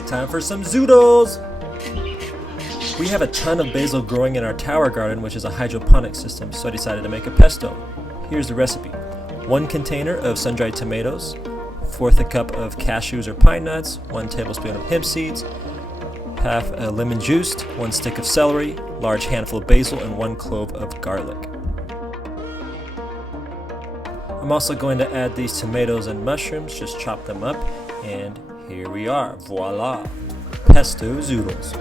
Alright, time for some zoodles! We have a ton of basil growing in our tower garden, which is a hydroponic system, so I decided to make a pesto. Here's the recipe. 1 container of sun-dried tomatoes, 1/4 cup of cashews or pine nuts, 1 tablespoon of hemp seeds, half a lemon juiced, 1 stick of celery, large handful of basil, and 1 clove of garlic. I'm also going to add these tomatoes and mushrooms, just chop them up, and here we are, voila, pesto zoodles.